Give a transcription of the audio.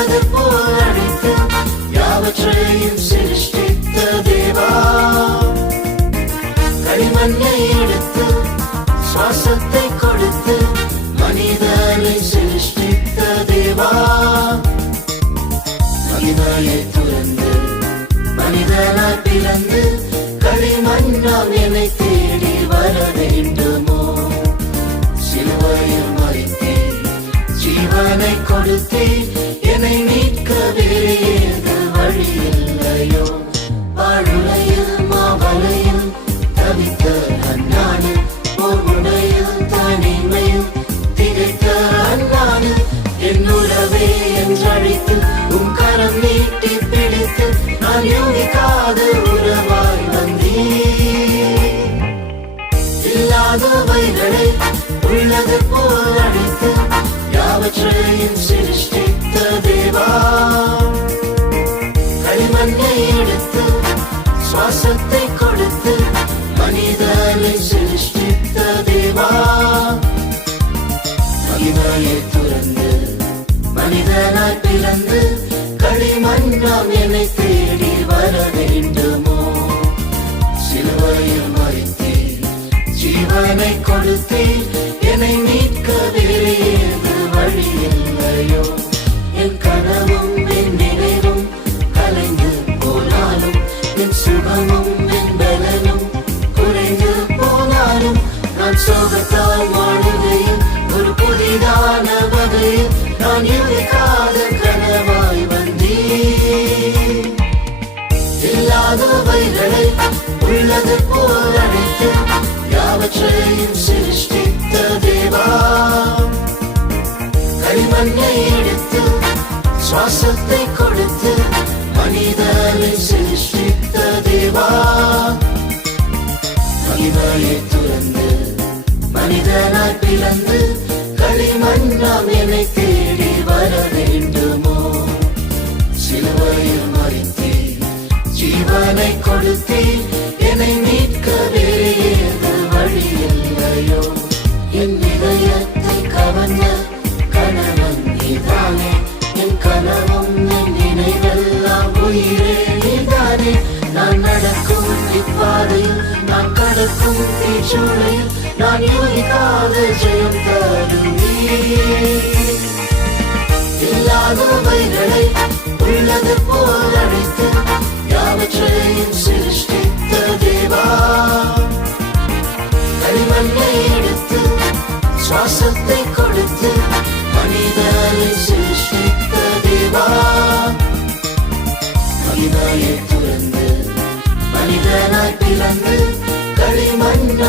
உள்ளது போல் அழைத்து யாவற்றையும் சிருஷ்டித்த தேவா, களிமண்ணை எடுத்து சுவாசத்தை கொடுத்து மனிதனை சிருஷ்டித்த தேவா, மகிமையை துறந்து மனிதனாய் பிறந்து களிமண்ணாம் என்னை தேடி வர வேண்டுமோ? சிலுவையில் மறித்தே ஜீவனை கொடுத்தே என்னை மீட்க வேறு ஏது வழி இல்லையோ? வாழுலையில் மாவலையில் தவித்த அண்ணானு, ஓர் முனையில் தனிமையில் திகைத்த அண்ணானு, என் உறவே என்றழைத்து உன் கரம் நீட்டி பிடித்து நான் யோகிக்காத உறவாய் வந்தே. இல்லாதவைகளை உள்ளது போல் அழைத்து யாவற்றையும் சிருஷ்டித்த தேவா, களிமண்ணை எடுத்து சுவாசத்தை கொடுத்து மனிதனை சிருஷ்டித்த தேவா, மகிமையை துறந்து மனிதனாய் பிறந்து களிமண்ணாம் என்னை தேடி வர வேண்டுமோ? சிலுவையில் மறித்தே ஜீவனை கொடுத்தே என்னை மீட்க வேறு ஏது வழி இல்லையோ? என் கனவும் என் நினைவும் கலைந்து போனாலும், என் சுகமும் என் பலனும் குறைந்து போனாலும், நான் சோகத்தால் வாழுகையில் ஒரு புதிதான வகையில் நான் யோகிக்காத கனவாய் வந்தேன். இல்லாதவைகளை உள்ளது போல் அழைத்து யாவற்றையும் சிருஷ்டித்த தேவா, களிமண்ணை எடுத்து சுவாசத்தை கொடுத்து மனிதனை சிருஷ்டித்த தேவா, மகிமையை துறந்து மனிதனாய் பிறந்து களிமண்ணாம் என்னை தேடி வர வேண்டுமோ? சிலுவையில் மறித்தே ஜீவனை கொடுத்தே என்னை மீட்க வேறு ஏது வழி இல்லையோ? என் இதயத்தை கவர்ந்த கணவன் நீதானே, என் கனவும் என் நினைவெல்லாம் உயிரே நீதானே. நான் நடக்கும் இப்பாதையில், நான் கடக்கும் தீச்சூளையில், நான் யோகிக்காத ஜெயம் தருவே. இல்லாதவைகளை உள்ளது போல் அழைத்து யாவற்றையும் சிருஷ்டித்த தேவா, களிமண்ணை எடுத்து சுவாசத்தை கொடுத்து மனிதனை சிருஷ்டித்த தேவா, மகிமையை துறந்து மனிதனாய் பிறந்து களிமண்ணாம்